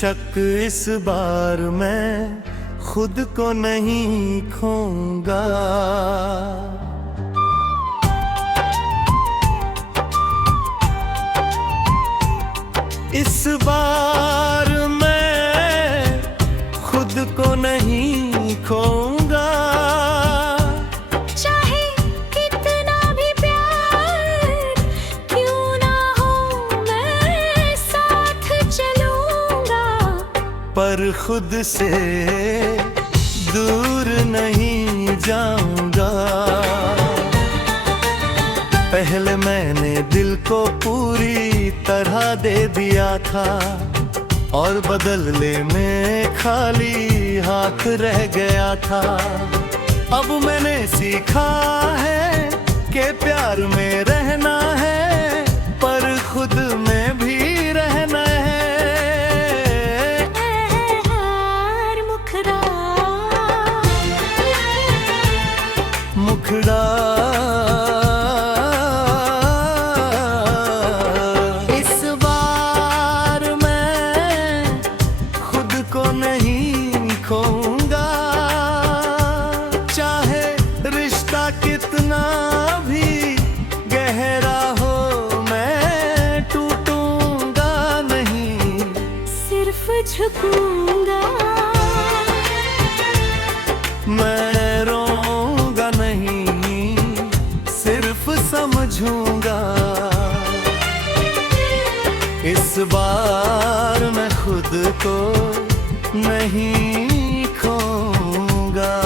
बेशक इस बार मैं खुद को नहीं खोऊंगा। इस बार मैं खुद को नहीं खोऊंगा। चाहे कितना भी प्यार क्यों ना हो मैं साथ चलूंगा। पर खुद से दूर नहीं जाऊंगा। पहले मैंने दिल को पूरी तरह दे दिया था और बदले में खाली हाथ रह गया था। अब मैंने सीखा है कि प्यार में रहना है पर खुद में भी रहना है। मुखड़ा मुखड़ा कितना भी गहरा हो मैं टूटूंगा नहीं। सिर्फ झुकूंगा मैं रोऊंगा नहीं सिर्फ समझूंगा। इस बार मैं खुद को नहीं खोऊंगा।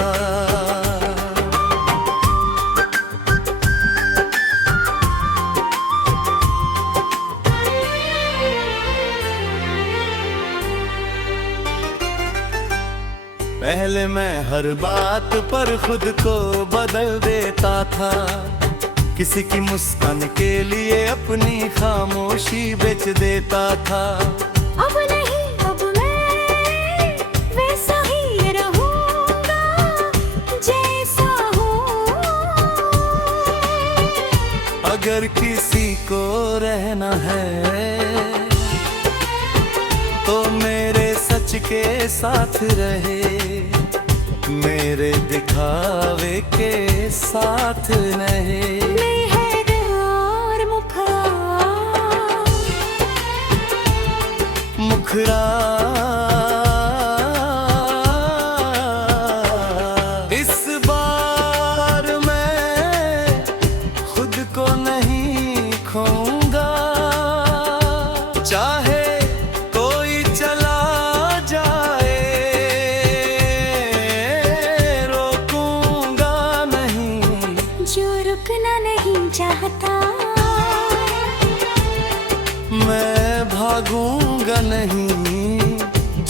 पहले मैं हर बात पर खुद को बदल देता था। किसी की मुस्कान के लिए अपनी खामोशी बेच देता था। अब नहीं, अब मैं वैसा ही रहूंगा जैसा हूँ। अगर किसी को रहना है तो मेरे सच के साथ रहे, मेरे दिखावे के साथ नहीं। मुखड़ा इस बार मैं खुद को नहीं खोऊंगा। चाहे कोई चला जाए रोकूंगा नहीं। जो रुकना नहीं चाहता मैं भागूंगा नहीं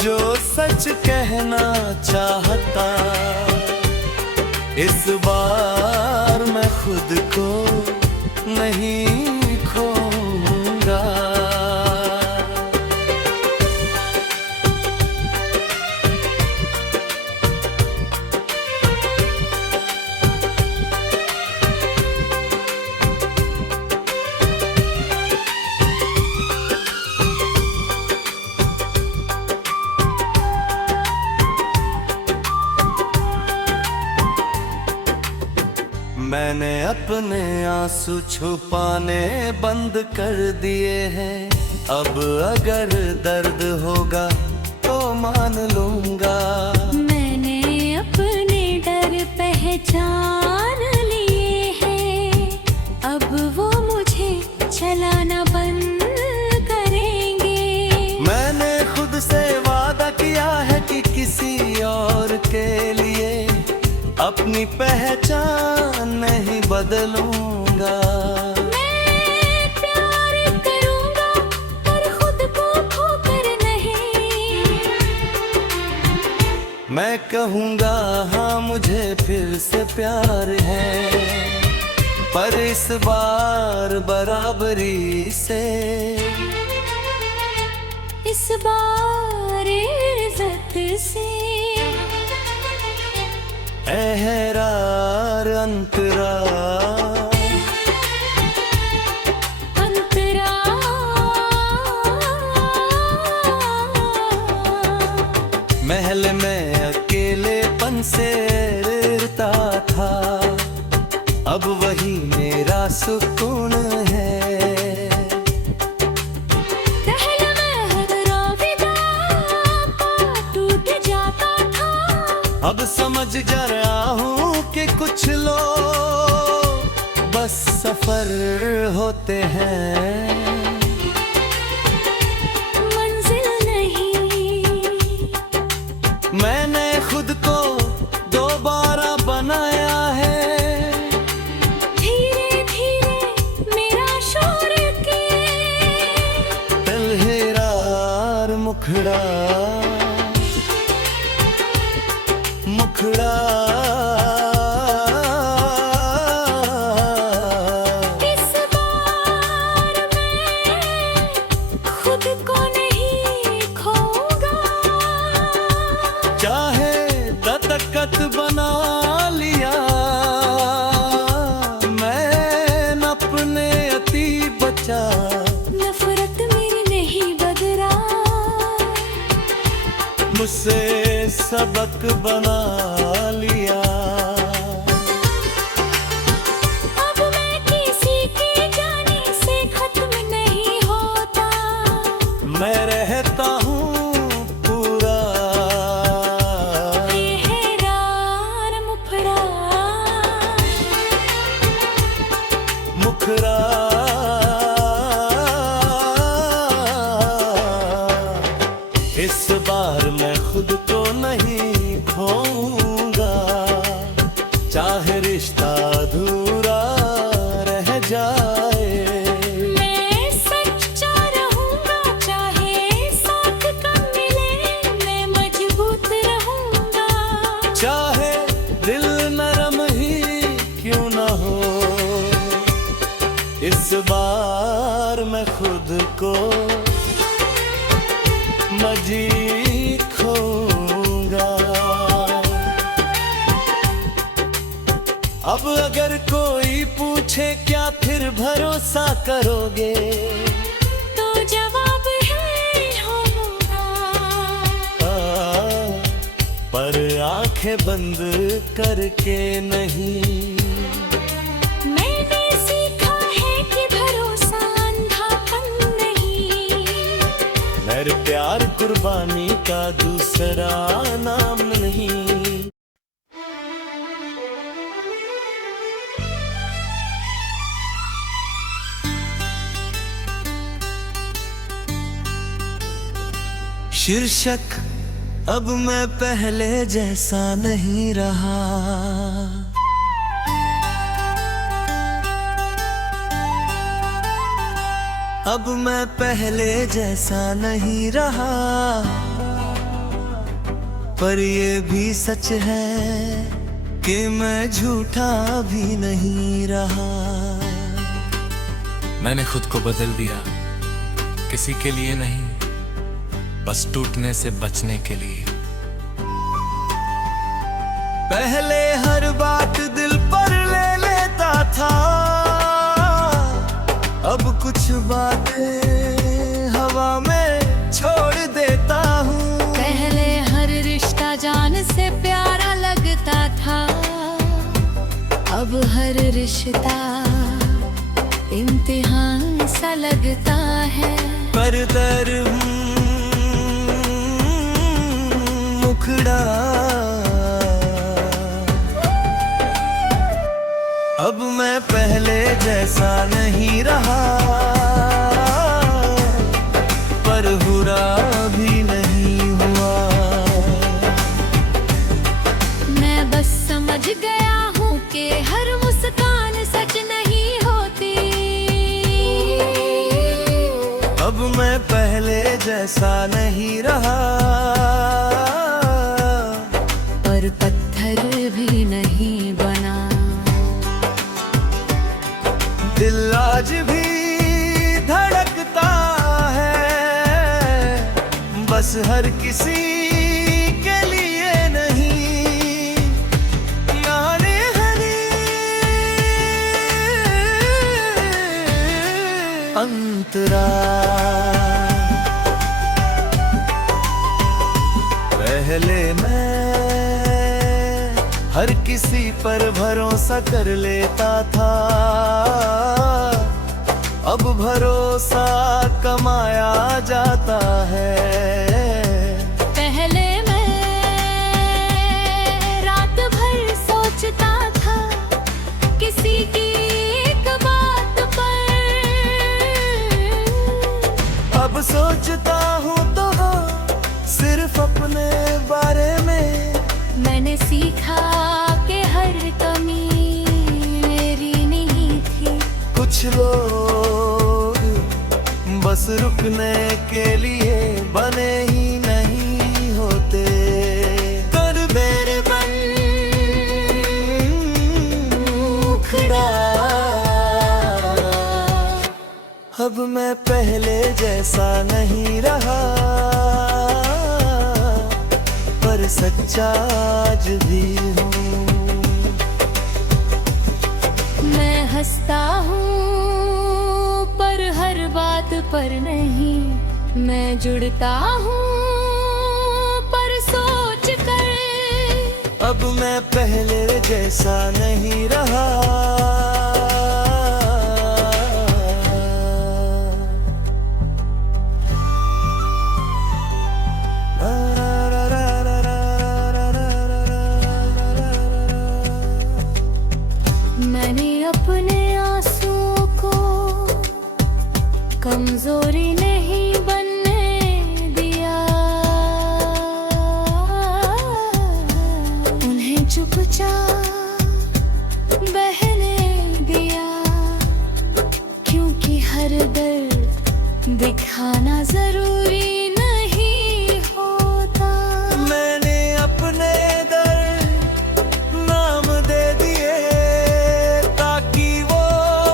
जो सच कहना चाहता। इस बार मैं खुद को नहीं खोऊंगा। मैंने अपने आंसू छुपाने बंद कर दिए हैं। अब अगर दर्द होगा तो मान लूंगा। मैंने अपने डर पहचान लिए हैं। अब वो मुझे चलाना बंद करेंगे। मैंने खुद से वादा किया है कि किसी और के लिए अपनी पहचान नहीं बदलूंगा। मैं प्यार करूंगा पर खुद को खोकर नहीं। मैं कहूँगा हाँ मुझे फिर से प्यार है पर इस बार बराबरी से। इस बार इज्जत से। एहरार अंतरा अब समझ जा रहा हूँ कि कुछ लोग बस सफर होते हैं, मंजिल नहीं। मैंने खुद को दोबारा बनाया है, धीरे धीरे मेरा शोर किए, तलहेरार मुखड़ा मुखड़ा। इस बार मैं खुद को नहीं खोऊंगा, चाहे दस्तखत बना लिया, मैं अपने अति बचा। नफरत मेरी नहीं बदरा, मुझसे सबक बना लिया। अब मैं किसी की जाने से खत्म नहीं होता, मैं रहता हूँ पूरा तलहेरार मुखड़ा मुखड़ा। इस बार मैं खुद को नहीं खोऊंगा, चाहे रिश्ता अधूरा रह जाए। मैं सच्चा रहूंगा, चाहे साथ कम मिले, मैं मजबूत रहूंगा। चाहे दिल नरम ही क्यों ना हो, इस बार मैं खुद को मजी खोऊंगा। अब अगर कोई पूछे क्या फिर भरोसा करोगे, तो जवाब है होगा, पर आंखें बंद करके नहीं। मैंने सीखा है कि भरोसा अंधापन नहीं, मेरे प्यार कुर्बानी का दूसरा नाम नहीं। शीर्षक अब मैं पहले जैसा नहीं रहा, अब मैं पहले जैसा नहीं रहा, पर ये भी सच है कि मैं झूठा भी नहीं रहा। मैंने खुद को बदल दिया, किसी के लिए नहीं, बस टूटने से बचने के लिए। पहले हर बात दिल पर ले लेता था, अब कुछ बातें हवा में छोड़ देता हूँ। पहले हर रिश्ता जान से प्यारा लगता था, अब हर रिश्ता इम्तिहान सा लगता है। पर दर मुखड़ा, अब मैं पहले जैसा नहीं रहा, पर बुरा भी नहीं हुआ। मैं बस समझ गया हूँ कि हर मुस्कान सच नहीं होती, अब मैं पहले जैसा नहीं रहा, पर पत्थर भी नहीं बना। दिल आज भी धड़कता है, बस हर किसी के लिए नहीं। यानी हरी अंतरा, पहले मैं हर किसी पर भरोसा कर लेता था, अब भरोसा कमाया जाता है। पहले मैं मैंने सीखा कि हर कमी मेरी नहीं थी। कुछ लोग बस रुकने के लिए बने ही नहीं होते। कर मेरे मन मुखड़ा, अब मैं पहले जैसा नहीं रहा, पर सच्चा आज भी हूँ। मैं हंसता हूँ पर हर बात पर नहीं, मैं जुड़ता हूँ पर सोच कर। अब मैं पहले जैसा नहीं रहा, मैंने अपने आंसुओं को कमजोरी नहीं बनने दिया, उन्हें चुपचाप बहने दिया, क्योंकि हर दर्द दिखाना जरूरी नहीं होता। मैंने अपने दर्द नाम दे दिए, ताकि वो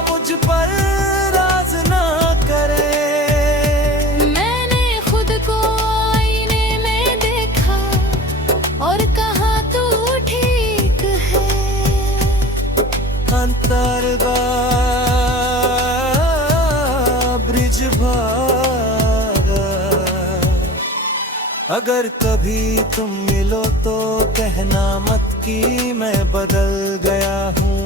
मुझ पर राज ना करे। मैंने खुद को आईने में देखा और कहा तू ठीक है। अंतरगा ब्रिज भागा, अगर कभी तुम मिलो तो कहना मत कि मैं बदल गया हूँ।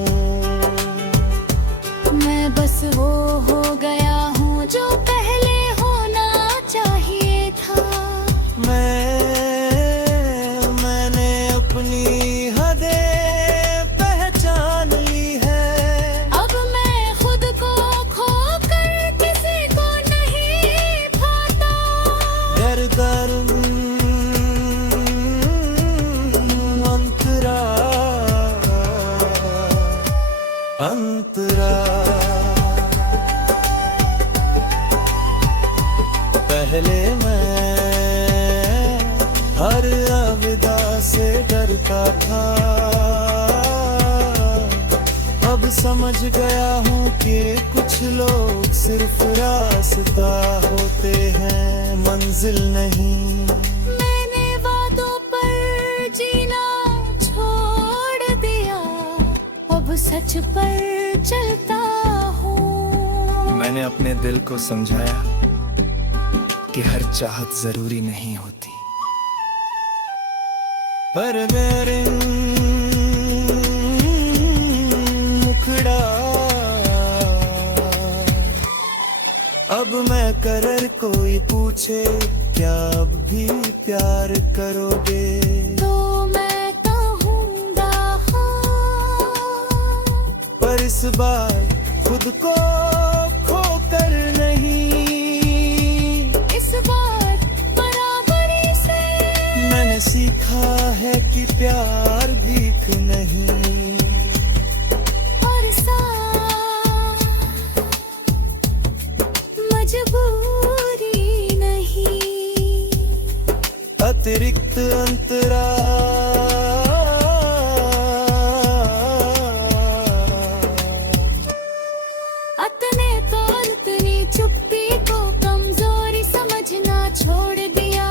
मैं बस वो हो गया हूँ जो पहले होना चाहिए था। मैंने अपनी हदें पहचान ली है। अब मैं खुद को खोकर किसी को नहीं पाता। दर अंतरा पहले मैं हर अलविदा से डरता था, अब समझ गया हूँ कि कुछ लोग सिर्फ रास्ता होते हैं, मंजिल नहीं। मैंने वादों पर जीना छोड़ दिया, अब सच पर चलता हूँ। मैंने अपने दिल को समझाया कि हर चाहत जरूरी नहीं होती, पर मेरे मुखड़ा, अब मैं करर कोई पूछे क्या अब भी प्यार करोगे, तो मैं कहूँगा हाँ। पर इस बार खुद को खोकर नहीं, इस बार बराबरी से मैंने सीखा है कि प्यार भीख नहीं, और साथ मजबूरी नहीं। अतिरिक्त अंतरा अतने तो इतनी चुप्पी को कमजोरी समझना छोड़ दिया।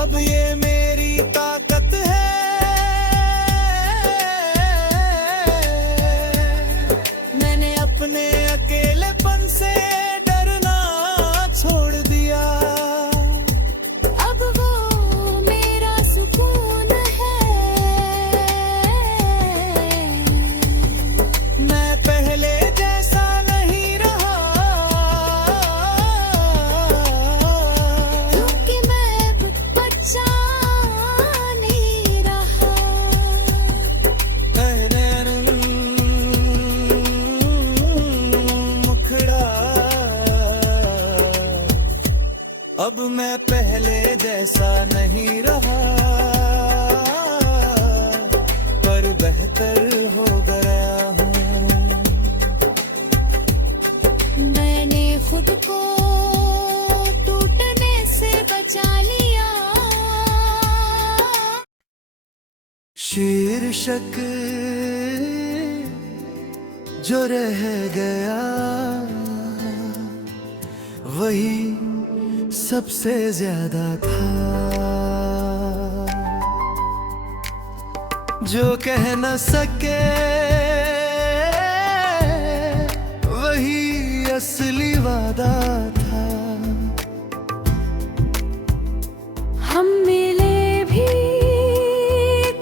अब ये मेरी ताकत है, मैंने अपने अकेलेपन से डरना छोड़ दिया। अब वो मेरा सुकून है, मैं पहले जैसा नहीं रहा, क्योंकि मैं अब बच्चा नहीं रहा। मुखड़ा, अब मैं पहले जैसा नहीं रहा, शीर्षक जो रह गया वही सबसे ज्यादा था, जो कह न सके वही असली वादा था। हम मिले भी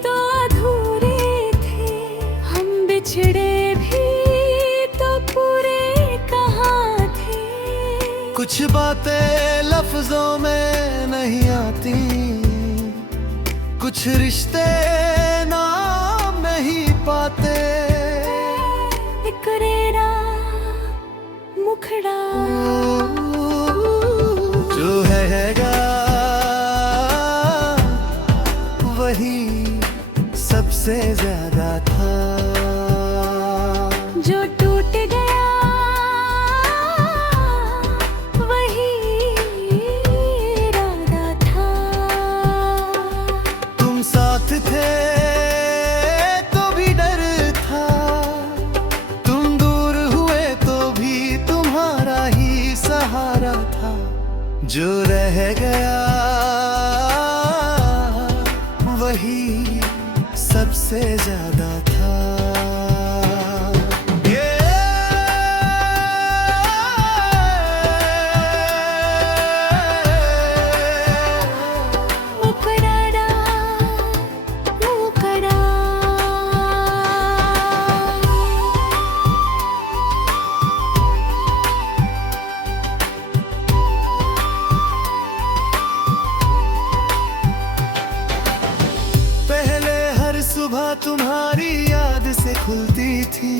तो अधूरे थे, हम बिछड़े भी तो पूरे कहाँ थे। कुछ बातें लफ्जों में नहीं आती, कुछ रिश्ते नाम नहीं पाते। एक रेरा मुखड़ा जो हैगा वही सबसे ज्यादा था, जो टूट गया वही इरादा था। तुम साथ थे तो भी डर था, तुम दूर हुए तो भी तुम्हारा ही सहारा था। जो रह गया वही सबसे ज्यादा था। मुकररा मुकरा पहले हर सुबह तुम्हारी याद से खुलती थी,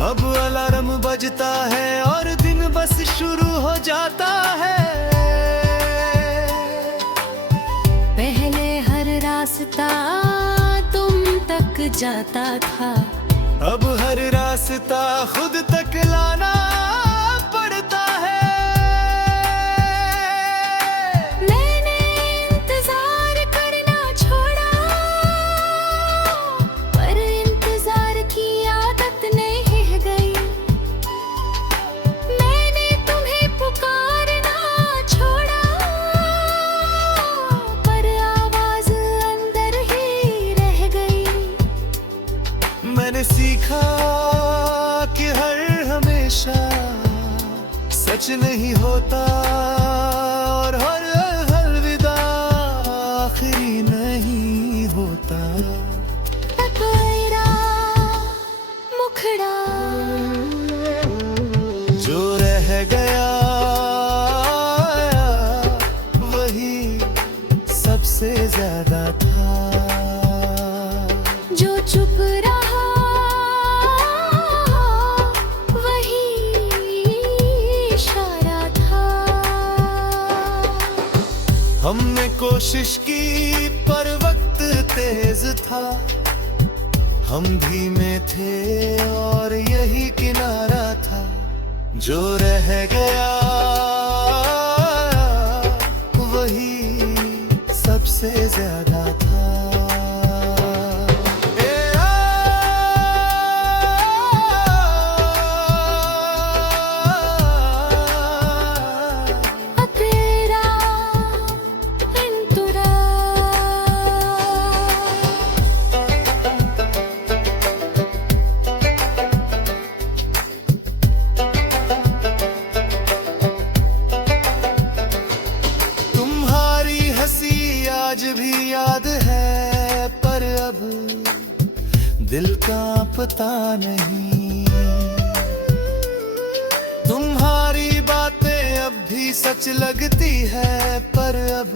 अब अलार्म बजता है और दिन बस शुरू हो जाता है। पहले हर रास्ता तुम तक जाता था, अब हर रास्ता खुद तक लाना पड़ता है। मैंने इंतजार करना छोड़ा, पर इंतजार की आदत नहीं गई। मैंने तुम्हें पुकारना छोड़ा, पर आवाज अंदर ही रह गई। मैंने सीखा कि हर हमेशा सच नहीं होता, और हर अलविदा आखिरी नहीं होता। तकरा मुखड़ा जो रह गया वही सबसे ज्यादा था, जो चुप रहा वही इशारा था। हमने कोशिश की पर वक्त तेज था, हम धीमे थे और यही किनारा था। जो रह गया वही सबसे ज्यादा था। अकेरा इंतुरा तुम्हारी हंसी आज भी याद है, पर अब दिल का पता नहीं। तुम्हारी बातें अब भी सच लगती है, पर अब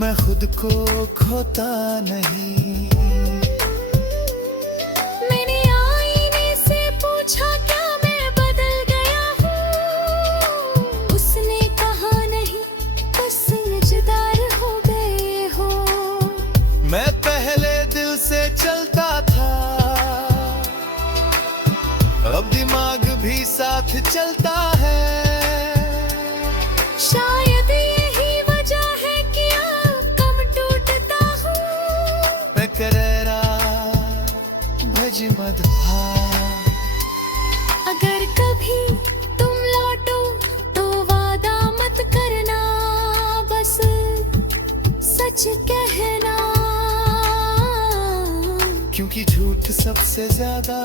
मैं खुद को खोता नहीं। मैंने आईने से पूछा क्या मैं बदल गया हूँ, उसने कहा नहीं बस समझदार हो गए हो। मैं पहले दिल से चलता था, अब दिमाग भी साथ चलता है। शायद यही वजह है कि अब कम टूटता हूँ। कहना, क्योंकि झूठ सबसे ज्यादा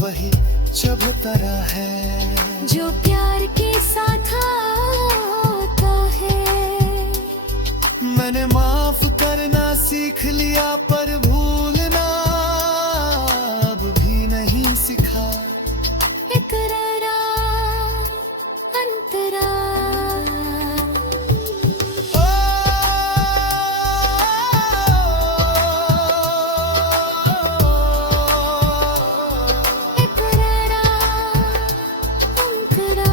वही चुभता है जो प्यार के साथ आता है। मैंने माफ करना सीख लिया पर भूलना अब भी नहीं सिखा। इकरारा अंतरा, इकरारा अंतरा।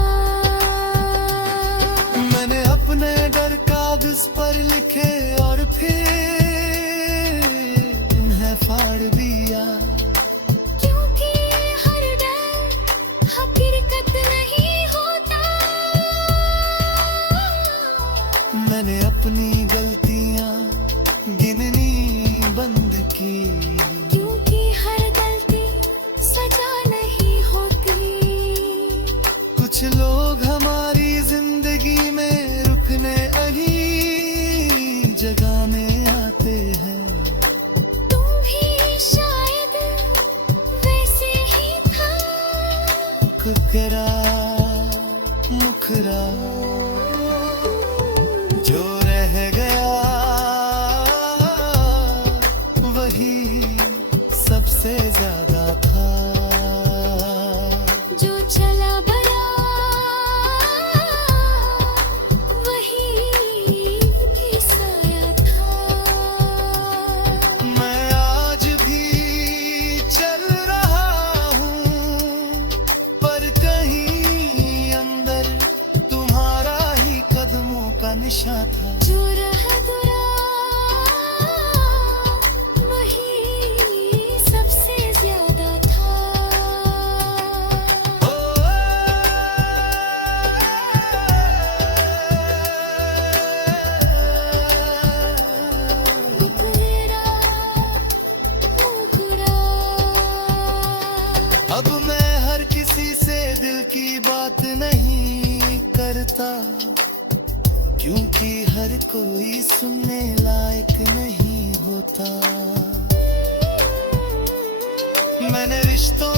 मैंने अपने डर कागज पर लिखे और फिर उन्हें फाड़ दिया। क्योंकि हर डर हकीकत नहीं होता। मैंने अपनी गलतियां गिननी बंद की, क्योंकि हर गलती सजा नहीं होती। कुछ लोग हमारी जिंदगी में रुकने अही जगाने आते हैं। तू भी शायद वैसे ही था। कुकरा मुखरा जो रह गया वही सबसे ज्यादा था। जो चला बरा वही भी साया था। मैं आज भी चल रहा हूँ पर कहीं अंदर तुम्हारा ही कदमों का निशान था। जो रह बुरा वही सबसे ज्यादा था। मुकरेरा मुकरा, अब मैं हर किसी से दिल की बात नहीं करता, क्योंकि हर कोई सुनने लायक नहीं होता। मैंने रिश्तों